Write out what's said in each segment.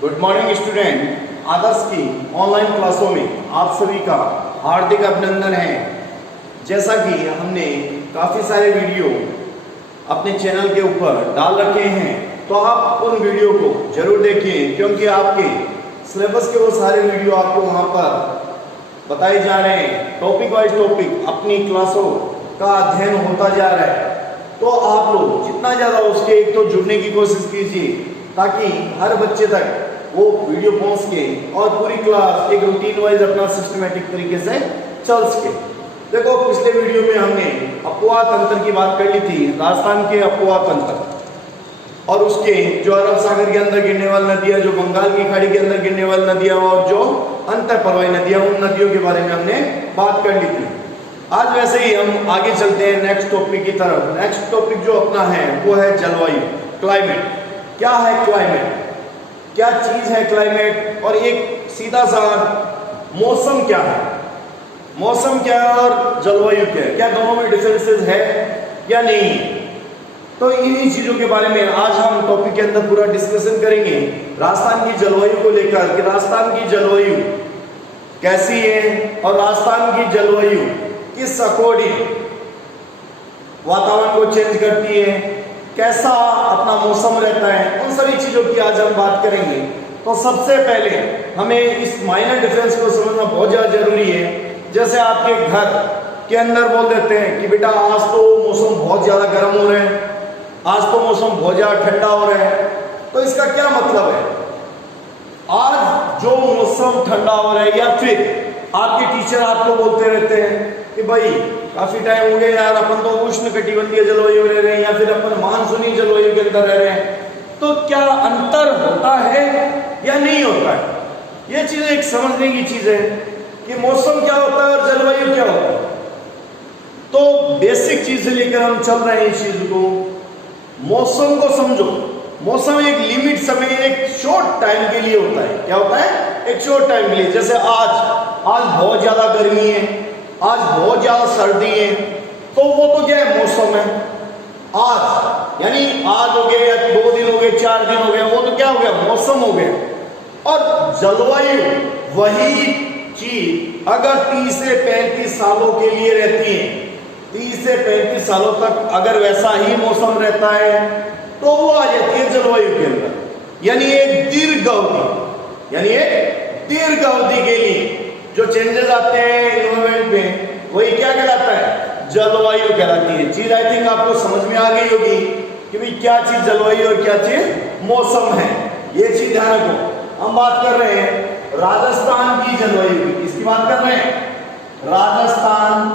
Good morning student. आदर्श की online क्लासों में आप सभी का हार्दिक अभिनंदन है। जैसा कि हमने काफ़ी सारे वीडियो अपने चैनल के ऊपर डाल रखे हैं, तो आप उन वीडियो को जरूर देखिए, क्योंकि आपके सिलेबस के वो सारे वीडियो आपको वहाँ पर बताए जा रहे हैं। टॉपिक वाइज टॉपिक अपनी क्लासों का अध्ययन होता जा रहा है, तो आप लोग जितना ज़्यादा उसके एक तो जुड़ने की कोशिश कीजिए, ताकि हर बच्चे तक वो वीडियो पहुंच के और पूरी क्लास एक रूटीन वाइज अपना सिस्टमेटिक तरीके से चल सके। देखो, पिछले वीडियो में हमने अपोवा तंत्र की बात कर ली थी, राजस्थान के अपोवा तंत्र, और उसके जो अरब सागर के अंदर गिरने वाली नदियां, जो बंगाल की खाड़ी के अंदर गिरने वाली नदियां और जो अंतःप्रवाही नदियां, उन नदियों के बारे में हमने बात कर ली थी। आज वैसे ही हम आगे चलते हैं नेक्स्ट टॉपिक की तरफ। नेक्स्ट टॉपिक जो अपना है वो है जलवायु, क्लाइमेट। क्या है क्लाइमेट, क्या चीज है क्लाइमेट, और एक सीधा सा मौसम क्या है, मौसम क्या है और जलवायु क्या है, क्या दोनों में डिफरेंसेस है या नहीं। तो इन्हीं चीजों के बारे में आज हम टॉपिक के अंदर पूरा डिस्कशन करेंगे, राजस्थान की जलवायु को लेकर कि राजस्थान की जलवायु कैसी है और राजस्थान की जलवायु किस अकॉर्डिंग वातावरण को चेंज करती है, कैसा अपना मौसम रहता है, उन सभी चीजों की आज हम बात करेंगे। तो सबसे पहले हमें इस माइनर डिफरेंस को समझना बहुत ज्यादा जरूरी है। जैसे आपके घर के अंदर बोल देते हैं कि बेटा आज तो मौसम बहुत ज्यादा गर्म हो रहा है, आज तो मौसम बहुत ज्यादा ठंडा हो रहा है। तो इसका क्या मतलब है? आज जो मौसम ठंडा हो रहा है, या फिर आपके टीचर आपको बोलते रहते हैं कि भाई काफी टाइम हो गया यार, अपन तो उष्ण कटिबंधीय जलवायु में रह रहे हैं या फिर अपन मानसूनी जलवायु के अंदर रह रहे हैं, तो क्या अंतर होता है या नहीं होता है? ये चीज एक समझने की चीज है कि मौसम क्या होता है और जलवायु क्या होता है। तो बेसिक चीज से लेकर हम चल रहे हैं इस चीज को। मौसम को समझो। मौसम एक लिमिट समय, एक शॉर्ट टाइम के लिए होता है। क्या होता है? एक शॉर्ट टाइम के लिए। जैसे आज बहुत ज्यादा गर्मी है, आज बहुत ज्यादा सर्दी है, तो वो तो क्या है? मौसम है। आज यानी आज हो गया या 2 दिन हो गए, 4 दिन हो गया, वो तो क्या हो गया? मौसम हो गया। और जलवायु वही चीज अगर 30 से 35 सालों के लिए रहती है, 30 से 35 सालों तक अगर वैसा ही मौसम रहता है, तो वो आ जाती है जलवायु के अंदर। यानी एक दीर्घ अवधि, यानी एक दीर्घ अवधि के लिए जो चेंजेस आते हैं एनवायरमेंट में, वही क्या कहलाता है? जलवायु कहलाती है। चीज आई थिंक आपको समझ में आ गई होगी कि भाई क्या चीज जलवायु और क्या चीज मौसम है। ये चीज ध्यान रखो। हम बात कर रहे हैं राजस्थान की जलवायु की। किसकी बात कर रहे हैं? राजस्थान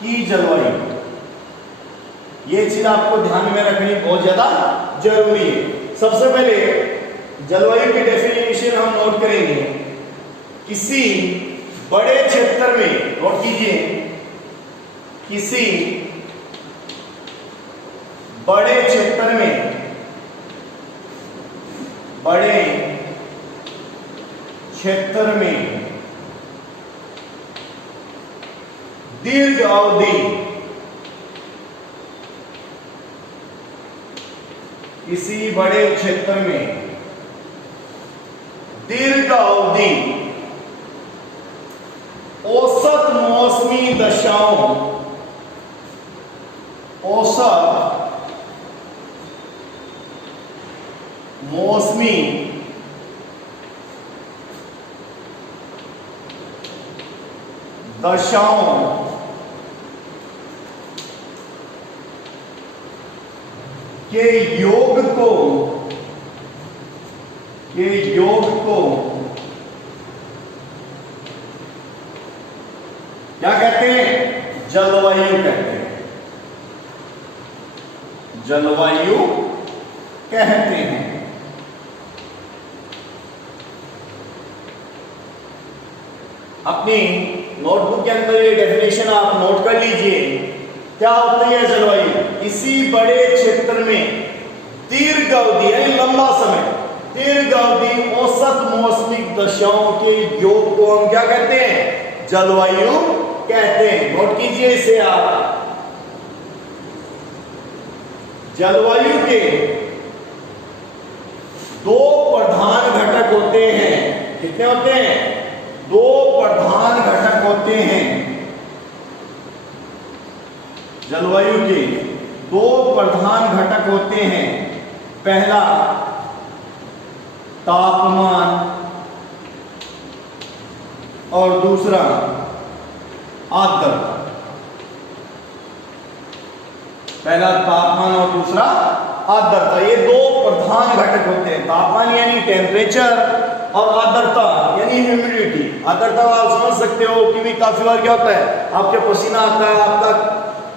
की जलवायु। ये चीज आपको ध्यान में रखनी बहुत ज्यादा जरूरी है। सबसे पहले जलवायु की डेफिनेशन हम नोट करेंगे। किसी बड़े क्षेत्र में, नोट कीजिए, किसी बड़े क्षेत्र में, बड़े क्षेत्र में दीर्घ अवधि, किसी बड़े क्षेत्र में दीर्घ अवधि औसत मौसमी दशाओं, औसत मौसमी दशाओं के योग को क्या कहते हैं? जलवायु कहते हैं। जलवायु कहते हैं। अपनी नोटबुक के अंदर ये डेफिनेशन आप नोट कर लीजिए। क्या होती है जलवायु? किसी बड़े क्षेत्र में दीर्घ अवधि यानी लंबा समय, दीर्घ अवधि औसत मौसमिक दशाओं के योग को हम क्या कहते हैं? जलवायु कहते हैं। नोट कीजिए इसे आप। जलवायु के दो प्रधान घटक घटक होते हैं। कितने होते हैं? 2 प्रधान घटक होते हैं जलवायु के। 2 प्रधान घटक होते हैं। पहला तापमान और दूसरा आर्द्रता। पहला तापमान और दूसरा आर्द्रता, ये 2 प्रधान घटक होते हैं। तापमान यानी टेम्परेचर और आर्द्रता यानी ह्यूमिडिटी। आर्द्रता आप समझ सकते हो कि काफी बार क्या होता है, आपके पसीना आता है, आपका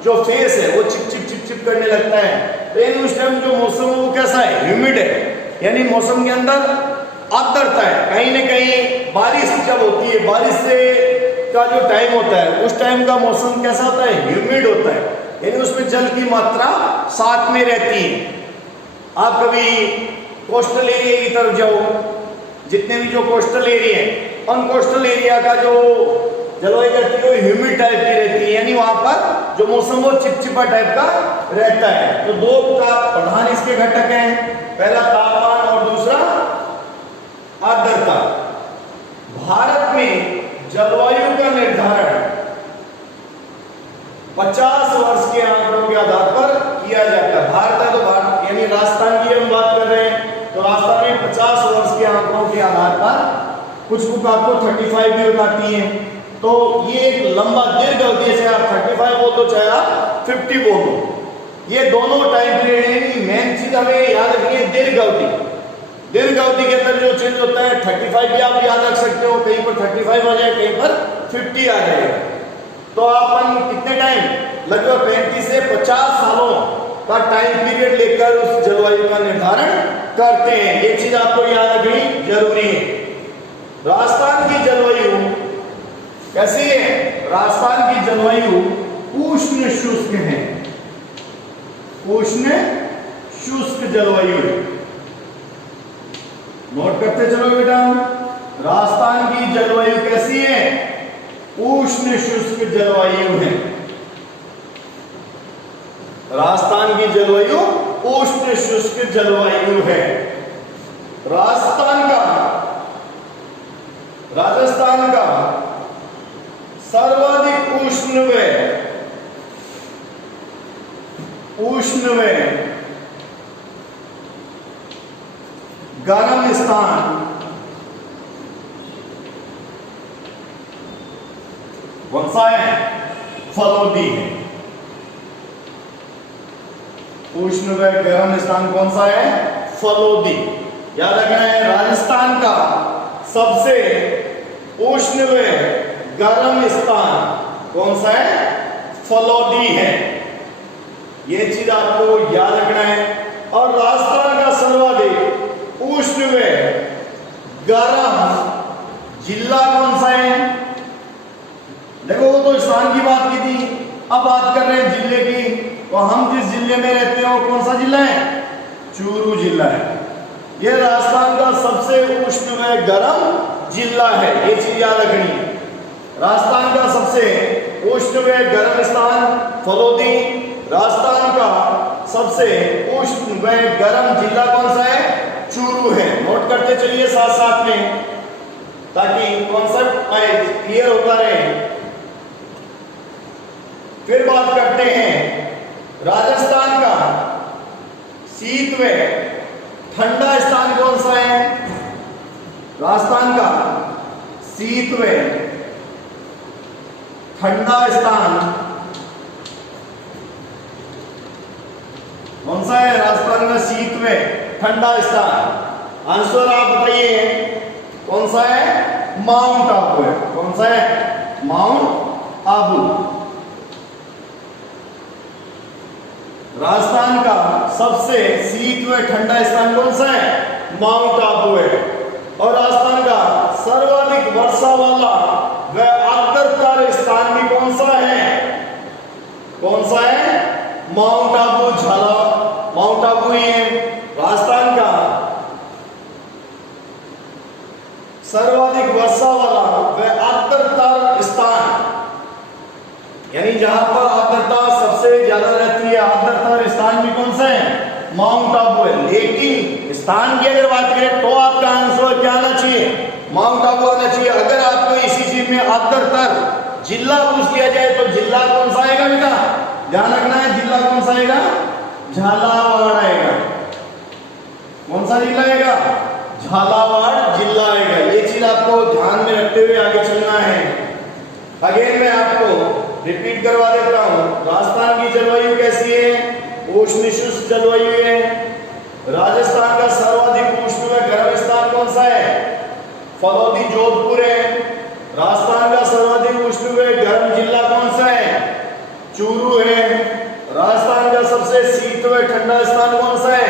जो फेस है वो चिप चिप चिप चिप करने लगता है। तो उस टाइम जो मौसम है वो कैसा है? ह्यूमिड है, यानी मौसम के अंदर आर्द्रता है। कहीं न कहीं बारिश जब होती है, बारिश से का जो टाइम होता है उस टाइम का मौसम कैसा होता है? ह्यूमिड होता है, यानी उसमें जल की मात्रा साथ में रहती है। आप कभी कोस्टल एरिया की तरफ जाओ, जितने भी जो कोस्टल एरिया है उन कोस्टल एरिया का जो जलवायु रहती है वो ह्यूमिड टाइप की रहती है, यानी वहां पर जो मौसम वो चिपचिपा टाइप का रहता है। तो 2 प्रधान इसके घटक हैं, पहला तापमान और दूसरा आर्द्रता। भारत में जलवायु का निर्धारण 50 वर्ष के आंकड़ों के आधार पर किया जाता है। भारत है तो भारत यानी राजस्थान की हम बात कर रहे हैं, तो राजस्थान में 50 वर्ष के आंकड़ों के आधार पर कुछ बुक आपको 35 भी बताती है। तो ये एक लंबा दीर्घ अवधि से आप 35 बोल दो चाहे आप 50 बोल दो, ये दोनों टाइम पीरियड है। मेन चीज हमें याद रखनी है दीर्घ अवधि। दीर्घ अवधि के अंदर जो चेंज होता है 35 भी आप याद रख सकते हो, कहीं पर 35 आ जाए, कहीं पर 50 आ जाएगा। तो अपन कितने टाइम, लगभग 35 से 50 सालों का टाइम पीरियड लेकर उस जलवायु का निर्धारण करते हैं। ये चीज आपको याद रखनी जरूरी है। राजस्थान की जलवायु कैसी है? राजस्थान की जलवायु उष्ण शुष्क है, उष्ण शुष्क जलवायु है। नोट करते चलो बेटा, राजस्थान की जलवायु कैसी है? उष्ण शुष्क जलवायु है। राजस्थान की जलवायु उष्ण शुष्क जलवायु है। राजस्थान का सर्वाधिक उष्ण व गर्म स्थान कौन सा है? फलोदी है। उष्ण व गर्म स्थान कौन सा है? फलोदी। याद रखना है, राजस्थान का सबसे उष्ण व गर्म स्थान कौन सा है? फलोदी है। यह चीज आपको याद रखना है। और राजस्थान का सर्वाधिक उष्ण व गर्म जिला कौन सा है? देखो वो तो स्थान की बात की थी, अब बात कर रहे हैं जिले की। तो हम जिस जिले में रहते हैं वो कौन सा जिला है? चूरू जिला है। यह राजस्थान का सबसे उष्ण व गर्म जिला है, ये चीज याद रखनी है। राजस्थान का सबसे उष्ण व गर्म स्थान फलोदी। राजस्थान का सबसे उष्ण व गर्म जिला कौन सा है? चूरू है। नोट करते चलिए साथ साथ में, ताकि कॉन्सेप्ट क्लियर होता रहे। फिर बात करते हैं राजस्थान का शीत व ठंडा स्थान कौन सा है? राजस्थान का शीत व ठंडा स्थान कौन सा है? राजस्थान का शीत व ठंडा स्थान। आंसर आप बताइए कौन सा है? माउंट आबू है। कौन सा है? माउंट आबू। राजस्थान का सबसे शीत व ठंडा स्थान कौन सा है? माउंट आबू है। और राजस्थान का सर्वाधिक वर्षा वाला व आर्द्रता स्थान भी कौन सा है? कौन सा है? माउंट आबू झाला। माउंट आबू ही है राजस्थान का सर्वाधिक वर्षा वाला व आर्द्रता स्थान, यानी जहां पर आर्द्रता सबसे ज्यादा रहती है, आर्द्रता स्थान भी कौन सा है? माउंट आबू है। लेकिन स्थान की अगर बात करें तो आपका आंसर वह क्या आना चाहिए, माउंट आबू आना चाहिए। अगर आपको इसी चीज में अदरतर जिला पूछ लिया जाए तो जिला कौन सा आएगा बेटा, ध्यान रखना है, जिला कौन सा आएगा, झालावाड़ आएगा। कौन सा जिला आएगा, झालावाड़ जिला आएगा। ये चीज आपको ध्यान में रखते हुए आगे चलना है। अगेन मैं आपको रिपीट करवा देता हूं, राजस्थान की जलवायु कैसी है, उष्ण जलवायु है। राजस्थान का सर्वाधिक उष्ण व गर्म स्थान कौन सा है, फलौदी जोधपुर है। राजस्थान का सर्वाधिक उष्ण व गर्म जिला कौन सा है, चूरू है। राजस्थान का सबसे शीत व ठंडा स्थान कौन सा है,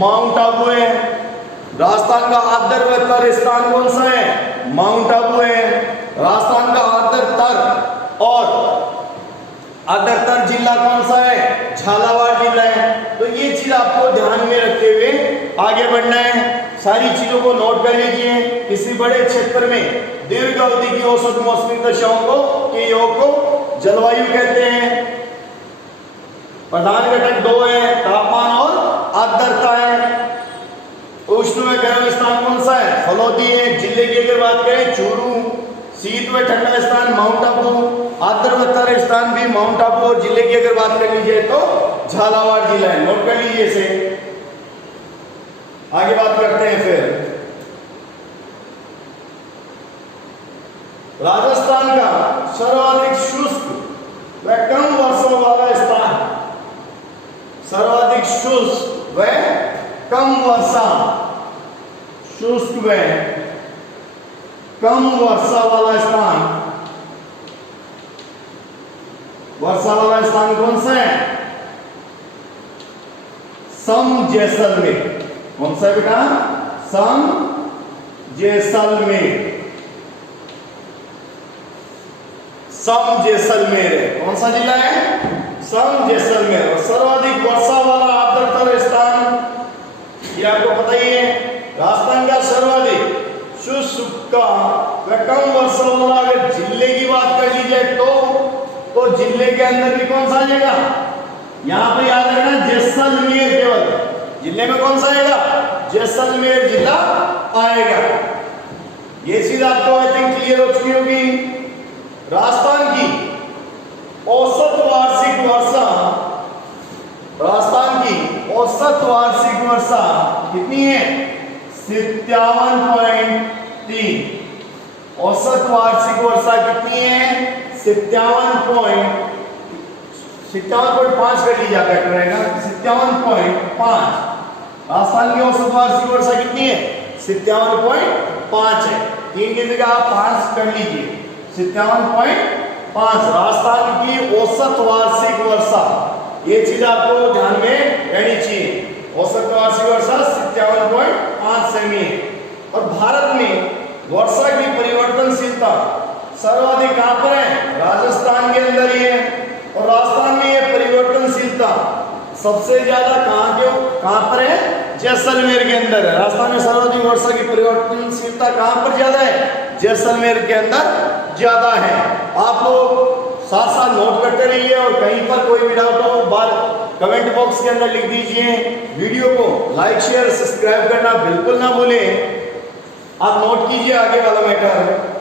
माउंट आबू है। राजस्थान का आर्द्र व तर स्थान कौन सा है, माउंट आबू है। राजस्थान का आर्द्रतर और आर्द्रतर जिला कौन सा है, झालावाड़ जिला है। तो ये चीज आपको ध्यान में रखते हुए आगे बढ़ना है। सारी चीजों को नोट कर लीजिए। किसी बड़े क्षेत्र में दीर्घ अवधि की औसत मौसमी दशाओं को के योग को जलवायु कहते हैं। प्रधान घटक दो है, तापमान और आर्द्रता है। उष्ण व गर्म स्थान कौन सा है, फलौदी है। जिले की अगर बात करें चूरू, शीत व ठंडा स्थान माउंट आबू, आर्द्र व तर स्थान भी माउंट आबू, और जिले की अगर बात कर लीजिए तो झालावाड़ जिला है। नोट कर लीजिए इसे। आगे बात करते हैं फिर राजस्थान का सर्वाधिक शुष्क व कम वर्षा वाला स्थान, सर्वाधिक शुष्क व कम वर्षा, शुष्क व कम वर्षा वाला स्थान, वर्षा वाला स्थान कौन सा है, सम जैसलमेर। कौन सा है बेटा, सम जैसलमेर, सम जैसलमेर है। कौन सा जिला है, सम जैसलमेर। और सर्वाधिक वर्षा वाला आर्द्रतर स्थान, ये आपको पता ही है, राजस्थान का सर्वाधिक शुष्क का व कम वर्षा वाला अगर जिले की बात कर ली जाए तो जिले के अंदर भी कौन सा आ जाएगा, यहां पे याद रखना जैसलमेर, केवल जिले में कौन सा आएगा, जैसलमेर जिला आएगा। ये चीज आपको आई थिंक क्लियर हो चुकी होगी। राजस्थान की औसत वार्षिक वर्षा, राजस्थान की औसत वार्षिक वर्षा कितनी है, 57.3। औसत वार्षिक वर्षा कितनी है, 57.5 कर लीजिए, बेटर रहेगा, 57.5। राजस्थान की औसत वार्षिक वर्षा कितनी है, 57.5 है। 3 की जगह आप 5 कर लीजिए, 57.5 राजस्थान की औसत वार्षिक वर्षा। ये चीज आपको ध्यान में रहनी चाहिए। औसत वार्षिक वर्षा 57.5 सेमी है। और भारत में वर्षा की परिवर्तनशीलता सर्वाधिक कहां पर है, राजस्थान के अंदर ही है। और राजस्थान में ये परिवर्तनशीलता सबसे ज्यादा कहां पर है, जैसलमेर के अंदर है। राजस्थान में सर्वाधिक वर्षा की परिवर्तनशीलता कहां पर ज्यादा है, जैसलमेर के अंदर ज्यादा है। आप लोग साथ साथ नोट करते रहिए, और कहीं पर कोई भी डाउट हो बात कमेंट बॉक्स के अंदर लिख दीजिए। वीडियो को लाइक शेयर सब्सक्राइब करना बिल्कुल ना भूलें। आप नोट कीजिए आगे वाला मैटर।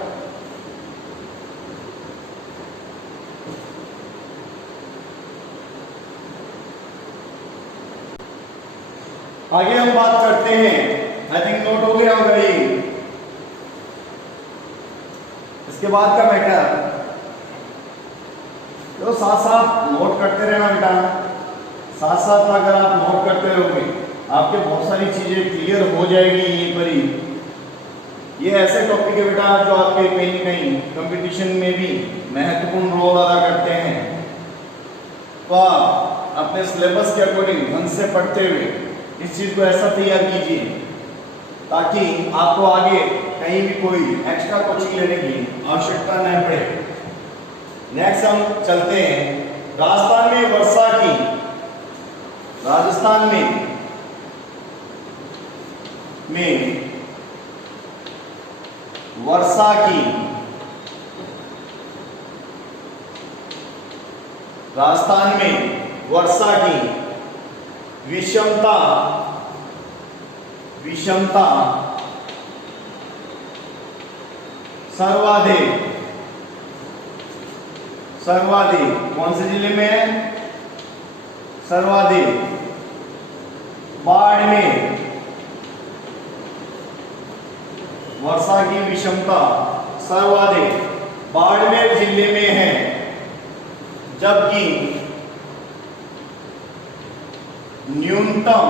आगे हम बात करते हैं, आई थिंक नोट हो गया होगा ये। इसके बाद का मैटर तो साथ साथ नोट करते रहना बेटा। साथ साथ अगर आप नोट करते रहोगे आपके बहुत सारी चीजें क्लियर हो जाएगी यहीं पर ही। ये ऐसे टॉपिक है बेटा जो आपके कहीं न कहीं कंपटीशन में भी महत्वपूर्ण रोल अदा करते हैं। तो आप अपने सिलेबस के अकॉर्डिंग ढंग से पढ़ते हुए इस चीज को ऐसा तैयार कीजिए ताकि आपको आगे कहीं भी कोई एक्स्ट्रा कोचिंग लेने की आवश्यकता न पड़े। नेक्स्ट हम चलते हैं राजस्थान में वर्षा की, राजस्थान में वर्षा की, राजस्थान में वर्षा की विषमता सर्वाधिक कौन से जिले में है? सर्वाधिक बाड़मेर, वर्षा की विषमता सर्वाधिक बाड़मेर जिले में है, जबकि न्यूनतम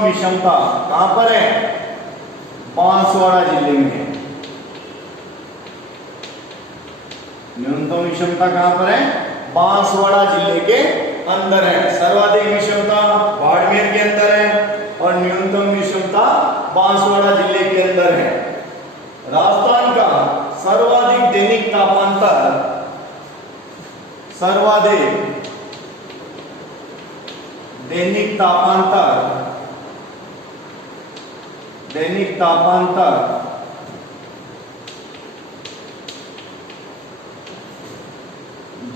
विषमता कहां पर है? बांसवाड़ा जिले में है। न्यूनतम विषमता कहां पर है? बांसवाड़ा जिले के अंदर है। सर्वाधिक विषमता बाड़मेर के अंदर है और न्यूनतम विषमता बांसवाड़ा जिले के अंदर है। राजस्थान का सर्वाधिक दैनिक तापांतर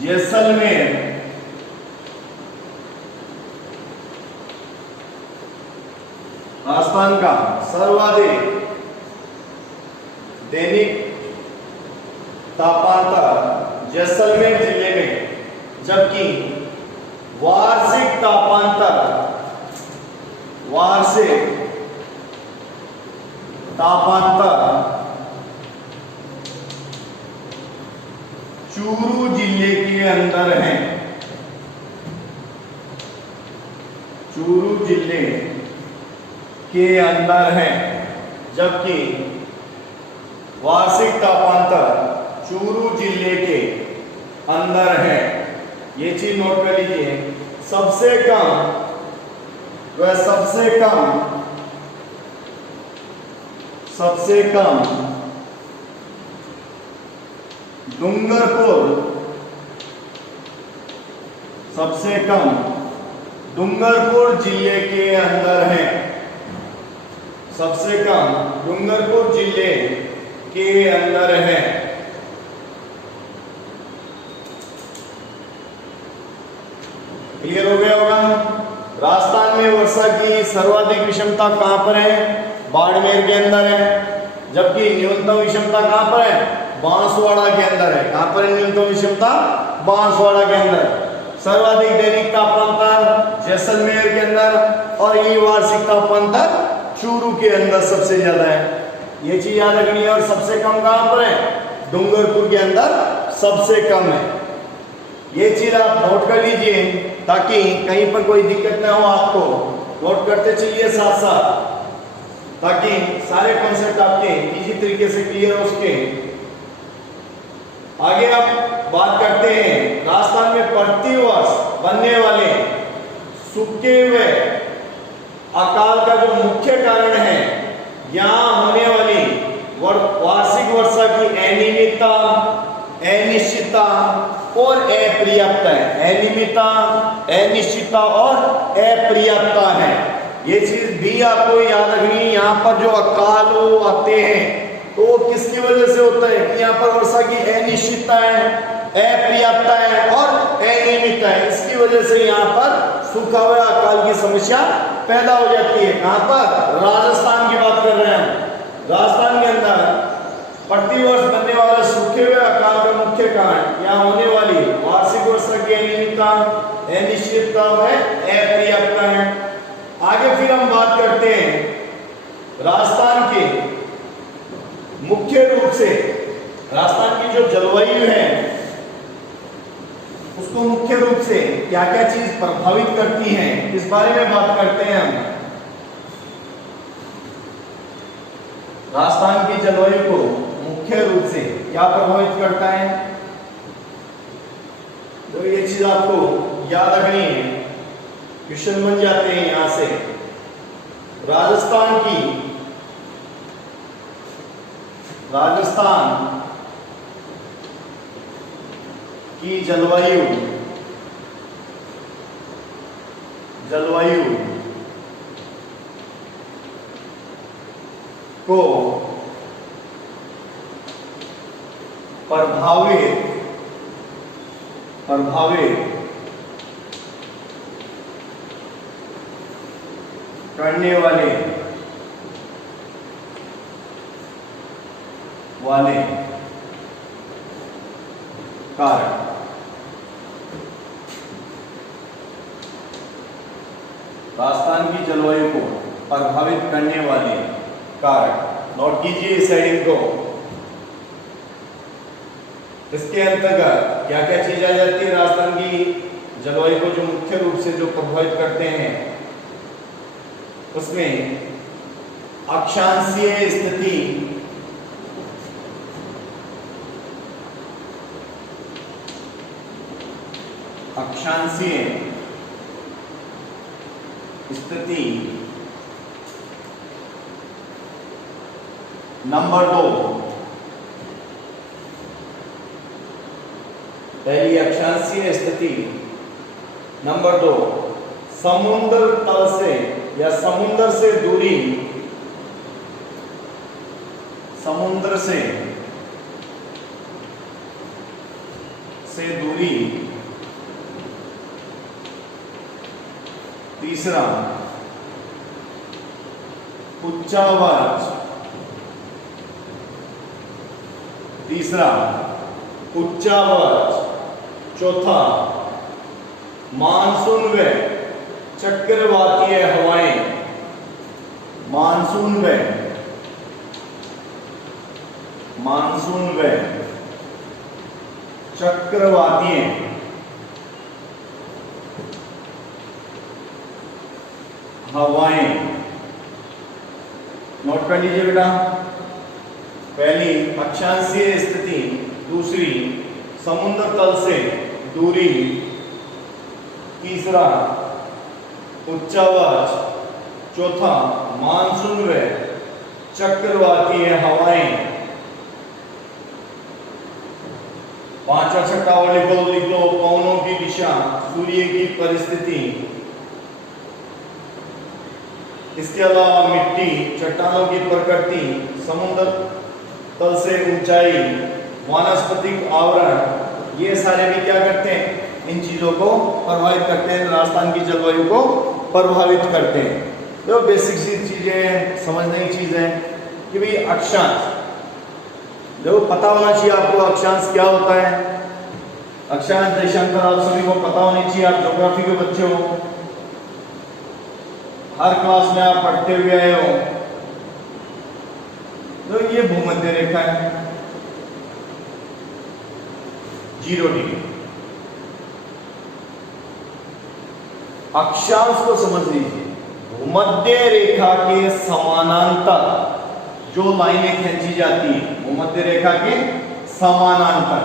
जैसलमेर, राजस्थान का सर्वाधिक दैनिक तापांतर जैसलमेर जिले में, जबकि वार्षिक तापांतर चूरू जिले के अंदर है। चूरू जिले के अंदर है, जबकि वार्षिक तापांतर चूरू जिले के अंदर है। ये चीज नोट कर लीजिए। सबसे कम डूंगरपुर जिले के अंदर है। सबसे कम डूंगरपुर जिले के अंदर है। क्लियर हो गया होगा? राजस्थान में वर्षा की सर्वाधिक विषमता कहां पर है? बाड़मेर के अंदर है, जबकि न्यूनतम विषमता कहां पर है? बांसवाड़ा के अंदर है। कहां पर है न्यूनतम विषमता? बांसवाड़ा के अंदर। सर्वाधिक दैनिक तापांतर जैसलमेर के अंदर और ये वार्षिक तापांतर चूरू के अंदर सबसे ज्यादा है। ये चीज याद रखनी है। और सबसे कम कहां पर है? डूंगरपुर के अंदर सबसे कम है। ये चीज आप नोट कर लीजिए ताकि कहीं पर कोई दिक्कत ना हो। आपको नोट करते चलिए साथ साथ, ताकि सारे कॉन्सेप्ट आपके इजी तरीके से क्लियर हो सके। आगे आप बात करते हैं राजस्थान में प्रतिवर्ष बनने वाले सूखे हुए अकाल का जो मुख्य कारण है, यहां होने वाली वार्षिक वर्षा की अनियमितता, अनिश्चितता और अपर्याप्तता है। अनियमितता, अनिश्चितता और अपर्याप्तता है। ये चीज भी आपको याद रखनी है। यहाँ पर जो अकाल आते हैं तो वो किसकी वजह से होता है? कि यहाँ पर वर्षा की अनिश्चितता है, अपर्याप्तता है और अनियमितता है। इसकी वजह से यहाँ पर सूखा हुआ अकाल की समस्या पैदा हो जाती है। कहां पर? राजस्थान की बात कर रहे हैं। राजस्थान के अंदर प्रतिवर्ष बनने वाले सूखे हुए अकाल का मुख्य कारण यहाँ होने वाली वार्षिक वर्षा की अनियमितता, अनिश्चितता है, अपर्याप्तता है। आगे फिर हम बात करते हैं राजस्थान के मुख्य रूप से राजस्थान की जो जलवायु है उसको मुख्य रूप से क्या क्या चीज प्रभावित करती है, इस बारे में बात करते हैं हम। राजस्थान की जलवायु को मुख्य रूप से क्या प्रभावित करता है, तो ये चीज आपको याद रखनी है। क्वेश्चन बन जाते हैं यहां से। राजस्थान की जलवायु को प्रभावित प्रभावित करने वाले कारक। राजस्थान की जलवायु को प्रभावित करने वाले कारक नोट कीजिए इस हेडिंग को। इसके अंतर्गत क्या क्या चीज आ जाती है? राजस्थान की जलवायु को जो मुख्य रूप से जो प्रभावित करते हैं उसमें अक्षांशीय स्थिति, अक्षांशीय स्थिति नंबर 2, पहली अक्षांशीय स्थिति। नंबर 2, समुद्र तल से या समुद्र से दूरी, समुद्र से दूरी। तीसरा, उच्चावाच। तीसरा, उच्चावाच। चौथा, मानसून व चक्रवातीय हवाएं। मानसून व चक्रवातीय हवाएं। नोट कर लीजिए बेटा। पहली अक्षांशीय स्थिति, दूसरी समुद्र तल से दूरी, तीसरा उच्चावाच, चौथा मानसून व चक्रवातीय हवाएं। पांचवा छठा वाले को लिख दो। पवनों की दिशा, सूर्य की परिस्थिति, इसके अलावा मिट्टी, चट्टानों की प्रकृति, समुद्र तल से ऊंचाई, वानस्पतिक आवरण, ये सारे भी क्या करते हैं? इन चीजों को प्रभावित करते हैं, राजस्थान की जलवायु को प्रभावित करते हैं। जो बेसिक सी चीजें समझने की चीज है कि भाई अक्षांश, जो पता होना चाहिए आपको अक्षांश क्या होता है। अक्षांश देशांतर आप सभी को पता होनी चाहिए। आप ज्योग्राफी के बच्चे हो, हर क्लास में आप पढ़ते हुए आए हो। तो ये भूमध्य रेखा है 0 डिग्री। अक्षांश को समझ लीजिए। भूमध्य रेखा के समानांतर जो लाइनें खींची जाती है, भूमध्य रेखा के समानांतर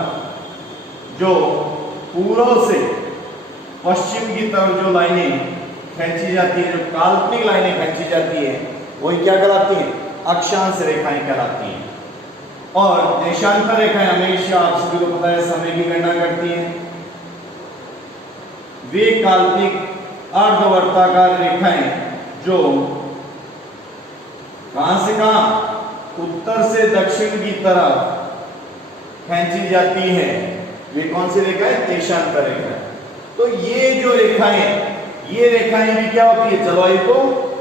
जो पूर्व से पश्चिम की तरफ जो लाइनें खींची जाती है, जो काल्पनिक लाइनें खींची जाती है, वही क्या कहलाती है? अक्षांश रेखाएं कहलाती हैं। और देशांतर रेखाएं हमेशा आप सभी को पता है समय की गणना करती हैं। वे काल्पनिक अर्धवर्ताकार रेखाएं जो कहां से कहां, उत्तर से दक्षिण की तरफ खींची जाती है, वे कौन सी रेखा है? देशांतर रेखा। तो ये जो रेखाएं, ये रेखाएं भी क्या होती है? जलवायु को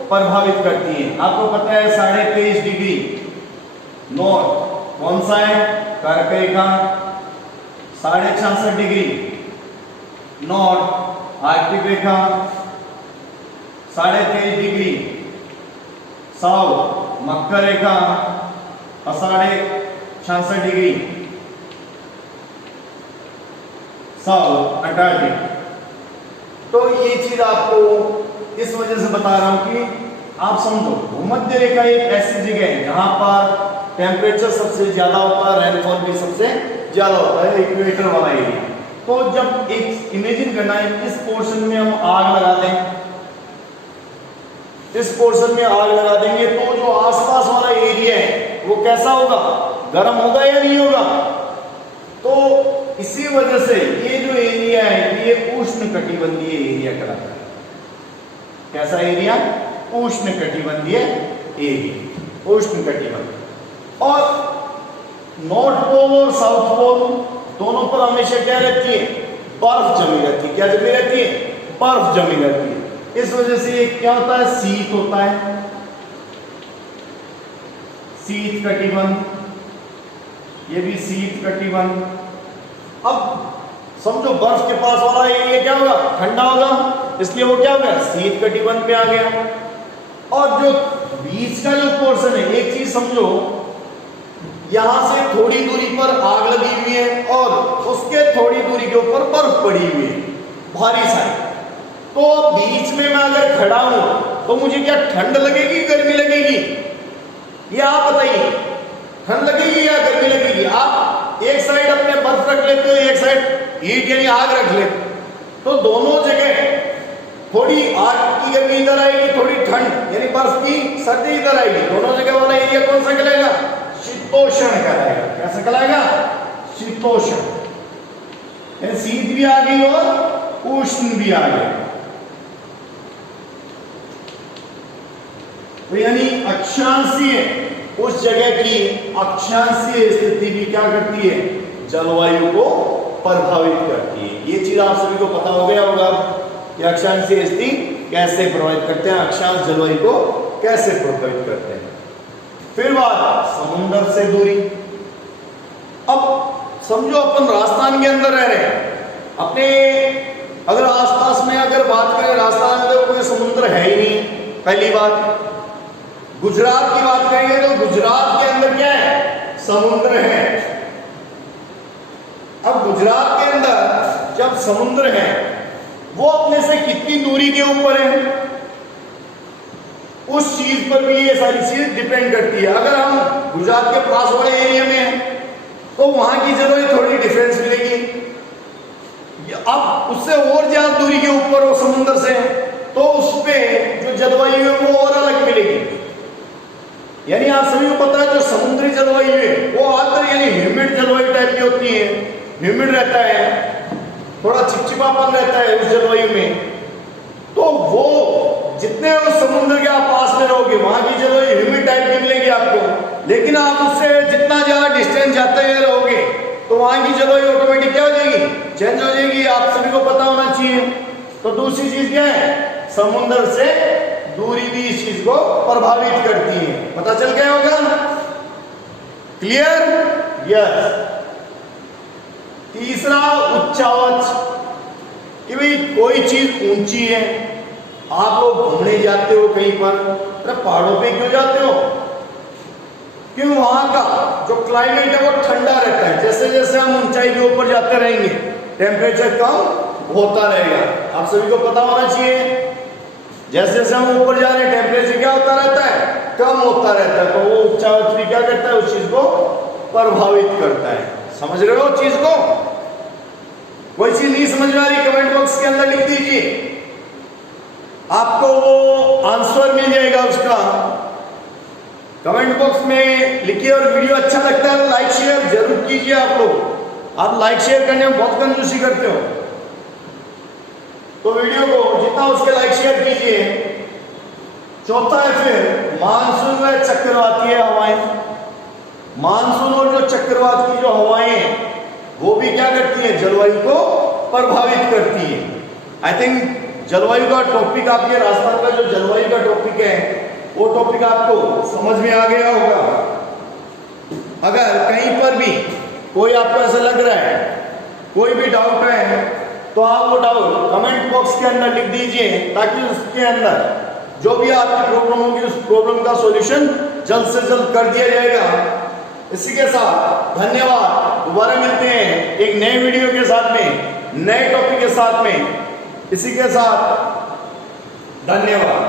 प्रभावित करती हैं। आपको पता है 23.5 डिग्री नॉर्थ कौन सा है? कर्क रेखा। 66.5 डिग्री नॉर्थ आर्कटिक रेखा। 23.5 डिग्री साउथ मकर रेखा। 66.5 डिग्री साउथ अंटार्कटिक। तो ये चीज आपको इस वजह से बता रहा हूं कि आप समझो, भूमध्य रेखा एक ऐसी जगह है जहां पर टेम्परेचर सबसे ज्यादा होता है, रेनफॉल भी सबसे ज्यादा होता है, इक्वेटर वाला एरिया। तो जब एक इमेजिन करना है, इस पोर्शन में हम आग लगा दें, इस पोर्शन में आग लगा देंगे तो जो आसपास वाला एरिया है वो कैसा होगा? गर्म होगा या नहीं होगा? तो इसी वजह से ये जो एरिया है ये उष्णकटिबंधीय एरिया कहलाता है। कैसा एरिया? उष्णकटिबंधीय एरिया, उष्णकटिबंध। और नॉर्थ पोल और साउथ पोल दोनों पर हमेशा क्या रहती है? बर्फ जमी रहती है। क्या जमी रहती है? बर्फ जमी रहती है। इस वजह से ये क्या होता है? शीत होता है, शीत कटिबंध, ये भी शीत कटिबंध। अब समझो बर्फ के पास वाला एरिया क्या होगा? ठंडा होगा, इसलिए वो क्या हो गया? शीत कटिबंध में आ गया। और जो बीच का जो पोर्शन है, एक चीज समझो, यहां से थोड़ी दूरी पर आग लगी हुई है और उसके थोड़ी दूरी के ऊपर बर्फ पड़ी हुई है, भारी सारी। तो बीच में मैं अगर खड़ा हूं तो मुझे क्या ठंड लगेगी, गर्मी लगेगी? ये आप बताइए, ठंड लगेगी या गर्मी लगेगी? आप एक साइड अपने बर्फ रख लेते हो, एक साइड हीट यानी आग रख लेते, तो दोनों जगह थोड़ी आग की गर्मी इधर आएगी, थोड़ी ठंड यानी बर्फ की सर्दी इधर आएगी। दोनों जगह वाला एरिया कौन सा कहलाएगा? शीतोष्ण कहलाएगा। कैसा कहलाएगा? शीतोष्ण। यानी शीत भी आ गई और उष्ण भी आ गई। तो यानी अक्षांशीय, उस जगह की अक्षांशीय स्थिति भी क्या करती है? जलवायु को प्रभावित करती है। ये चीज आप सभी को पता हो गया होगा कि अक्षांशीय स्थिति कैसे प्रभावित करते हैं, अक्षांश जलवायु को कैसे प्रभावित करते हैं। फिर बात समुद्र से दूरी। अब समझो अपन राजस्थान के अंदर रह रहे हैं, अपने अगर आसपास में अगर बात करें, राजस्थान में तो कोई समुद्र है ही नहीं, पहली बात। गुजरात की बात करेंगे तो गुजरात के अंदर क्या है? समुद्र है। अब गुजरात के अंदर जब समुद्र है, वो अपने से कितनी दूरी के ऊपर है, उस चीज पर भी ये सारी चीज डिपेंड करती है। अगर हम गुजरात के पास वाले एरिया में हैं तो वहां की जलवायु थोड़ी डिफरेंस मिलेगी। अब उससे और ज्यादा दूरी के ऊपर हो समुद्र से, तो उस पे जो जलवायु है वो और अलग मिलेगी। यानी आप सभी को पता है जो समुद्री जलवायु है वो आकर यानी ह्यूमिड जलवायु टाइप की होती है, ह्यूमिड रहता है, थोड़ा चिपचिपापन रहता है उस जलवायु में। तो वो जितने उस समुद्र के आप पास में रहोगे वहां की जलवायु ह्यूमिड टाइप की मिलेगी आपको। लेकिन आप उससे जितना ज्यादा डिस्टेंस जाते हुए रहोगे तो वहां की जलवायु ऑटोमेटिक क्या हो जाएगी? चेंज हो जाएगी। आप सभी को पता होना चाहिए। तो दूसरी चीज क्या है? समुद्र से दूरी भी इस चीज को प्रभावित करती है। पता चल गया होगा? क्लियर? यस। तीसरा उच्चावच, कि भाई कोई चीज ऊंची है, आप लोग घूमने जाते हो कहीं पर, अरे पहाड़ों पे क्यों जाते हो? क्यों? वहां का जो क्लाइमेट है वो ठंडा रहता है। जैसे जैसे हम ऊंचाई के ऊपर जाते रहेंगे टेम्परेचर कम होता रहेगा। आप सभी को पता होना चाहिए। जैसे जैसे हम ऊपर जा रहे हैं टेम्परेचर क्या होता रहता है? कम होता रहता है। तो वो उच्चावच भी क्या करता है? उस चीज को प्रभावित करता है। समझ रहे हो चीज को? कोई चीज नहीं समझ में आ रही कमेंट बॉक्स के अंदर लिख दीजिए, आपको वो आंसर मिल जाएगा उसका। कमेंट बॉक्स में लिखिए। और वीडियो अच्छा लगता है लाइक शेयर जरूर कीजिए। आप लोग आप लाइक शेयर करने में बहुत कंजूसी करते हो, तो वीडियो को जितना उसके लाइक शेयर कीजिए। चौथा है फिर मानसून व चक्रवातीय हवाएं। मानसून और जो चक्रवात की जो हवाएं हैं वो भी क्या करती है? जलवायु को प्रभावित करती है। आई थिंक जलवायु का टॉपिक, आपके राजस्थान का जो जलवायु का टॉपिक है वो टॉपिक आपको समझ में आ गया होगा। अगर कहीं पर भी कोई आपको ऐसा लग रहा है, कोई भी डाउट है, तो आप वो डाउट कमेंट बॉक्स के अंदर लिख दीजिए, ताकि उसके अंदर जो भी आपकी प्रॉब्लम होगी उस प्रॉब्लम का सॉल्यूशन जल्द से जल्द कर दिया जाएगा। इसी के साथ धन्यवाद। दोबारा मिलते हैं एक नए वीडियो के साथ में, नए टॉपिक के साथ में। इसी के साथ धन्यवाद।